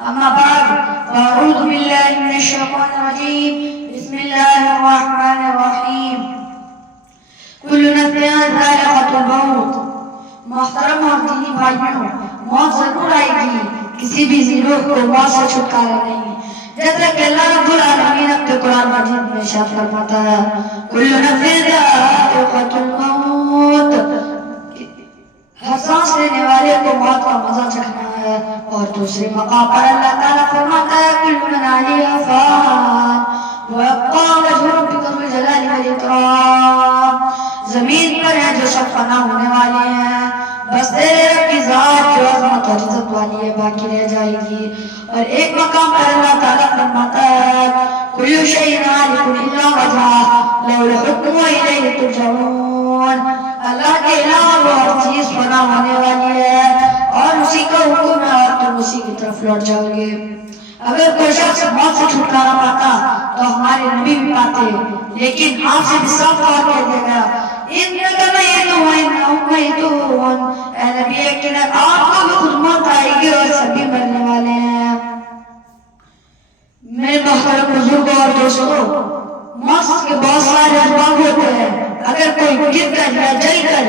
أما بعد فأعوذ بالله من الشيطان الرجيم. بسم الله الرحمن الرحيم. كل نفس ذائقة الموت. محترم اور دینی بھائیوں، موت ضرور آئے گی، کسی بھی روح کو موت سے چھٹکارا نہیں، جیسا کہ اللہ رب العالمین اپنے قرآن مجید میں ارشاد فرماتا ہے کل نفس ذائقۃ الموت، ہر سانس لینے والے کو موت کا مزہ چکھنا ہے۔ اور دوسرے مقام پر اللہ تعالیٰ فرماتا ہے کل من علیہا فان ویبقی وجہ ربک ذو الجلال والاکرام، زمین پر ہے جو سب فنا ہونے والے ہیں، بس تیرے رب کی ذات جو عظمت اور عزت والی ہے باقی رہ جائے گی۔ اور ایک مقام پر اللہ تعالیٰ فرماتا ہے کل شیء ہالک الا وجہہ لہ الحکم والیہ ترجعون، اللہ کے علاوہ وہ ہر چیز فنا ہونے والی ہے اور اسی کا حکم ہے اور تم اسی کی طرف لوٹ جاؤ گے۔ اگر کوئی شخص موت سے چھٹکارا پاتا تو ہمارے نبی بھی پاتے، لیکن آپ سے بھی صاف طور کہہ دے گا انک میت وانہم میتون، اے نبی یقینا آپ کو بھی خود موت آئے گی اور سبھی مرنے والے ہیں۔ میرے محترم بزرگوں اور دوستوں، موت کے بہت سارے اسباب ہوتے ہیں، اگر کوئی گر کر یا جل کر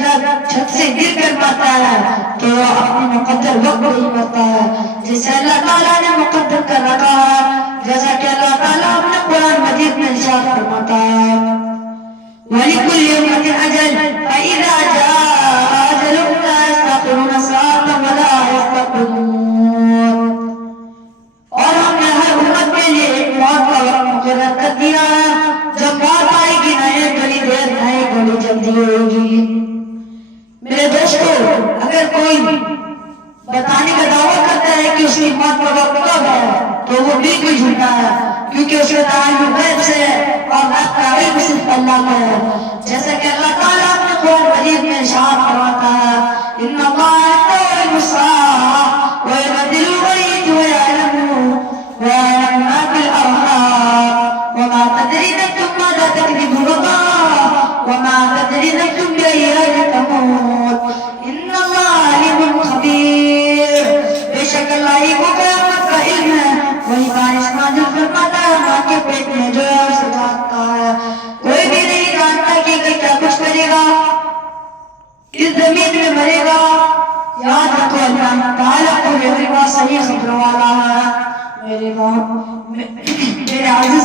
یا چھت سے گر کر مرتا ہے تو وہ اپنے مقدر وقت نہیں مرتا ہے جسے اللہ تعالیٰ نے مقدر کر رکھا ہے، جیسا کہ اللہ تعالیٰ اپنے قرآن مجید میں ارشاد فرماتا ہے وَلِكُلِّ أُمَّةٍ أَجَلٌ فَإِذَا جَاءَ أَجَلُهُمْ لَا يَسْتَأْخِرُونَ سَاعَةً وَلَا يَسْتَقْدِمُونَ، اور ہم نے ہر امت کے لیے ایک موت کا وقت مقرر کر دیا ہے، جب موت آئے گی نہ ایک گھڑی دیر نہ ایک گھڑی جلدی ہوئے گی۔ میرے دوستو، اگر کوئی بتانے کا دعویٰ کرتا ہے کہ اس کی موت کا وقت کب ہے تو وہ بالکل جھوٹا ہے، کیونکہ اس کا تعلق غیب سے ہے اور غیب کا علم صرف اللہ کا ہے، جیسا کہ اللہ تعالیٰ اپنے قرآن مجید میں ارشاد فرماتا ہے ان اللہ عنده علم الساعة وينزل الغيث ويعلم ما في الأرحام وما تدري نفس ماذا تكسب غدا وما تدري نفس بأي أرض تموت ان اللہ علیم خبیر، بے شک اللہ ہی کو قیامت کا علم ہے، وہی بارش نازل فرماتا ہے ماں کے پیٹ میں جو ہے اسے جانتا ہے، کوئی بھی نہیں جانتا کہ کیا کچھ کرے گا، اس زمین میں مرے گا۔ یاد رکھو اللہ تعالیٰ کو میرے پاس صحیح خبر والا ہے۔ میرے عزیز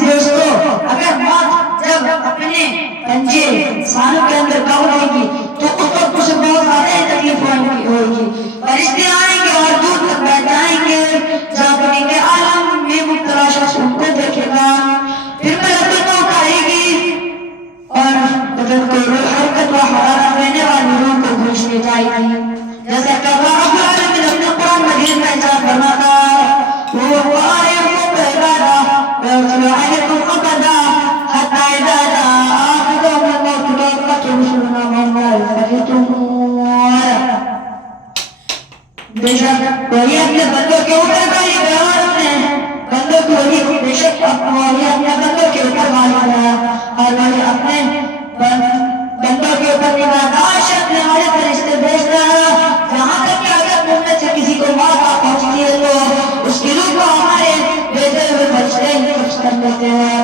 دوستو، اگر موت جب اپنے پنجے انسانوں کے اندر داخل ہوئے گی تو اس وقت اسے بہت زیادہ تکلیف ہوئے گی، فرشتے آئیں گے اور دور تک بیٹھ جائیں گے، جاگنے کے عالم میں مبتلا شخص ان کو دیکھے گا، پھر ملکوت موت آئے گی اور بدن کو حرکت و حرارت دینے والی روح کو گھوش لے جائے گی، جیسا کہ اللہ رب العالمین اپنے قرآن مجید میں ارشاد فرماتا ہے وَهُوَ عَلَيْكُمْ عِبَادًا وَيُرْسِلُ عَلَيْكُمْ حَفَظًا حَتَّى إِذَا جَاءَ أَحَدَهُمُ الْمَوْتُ تَوَفَّتْهُ رُسُلُنَا وَهُمْ لَا يُفَرِّطُونَ، بے شک وہی اپنے بندوں کے اوپر غالب ہے اور اپنے بندوں کو وہی بے شک وہی اپنے بندوں کے اوپر غالب ہے اور وہی اپنے بندوں کے اوپر نگہداشت رکھنے والے فرشتے بھیجتا ہے، یہاں تک کہ اگر تم میں سے کسی کو موت پہنچتی ہے تو اس کی روح کو ہمارے بھیجے ہوئے فرشتے ہی قبض کر لیتے ہیں۔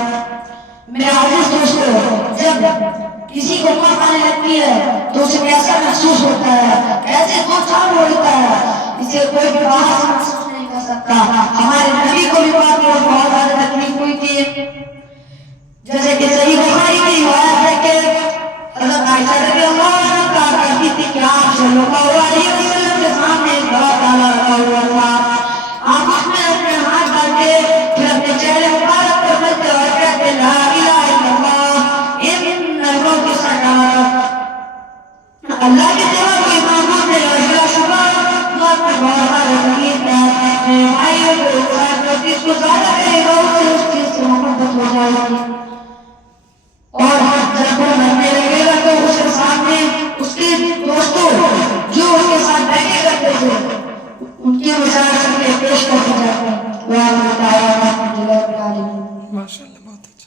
میرے عزیز دوستو، جب کسی کو موت آنے لگتی ہے تو اسے کیسا محسوس ہوتا ہے، کیسے خوشحال ہوتا ہے، اسے کوئی بھی باہر سے محسوس نہیں کر سکتا۔ ہمارے نبی کو بھی بات میں بہت زیادہ تکلیف ہوئی تھی، جیسے کہ صحیح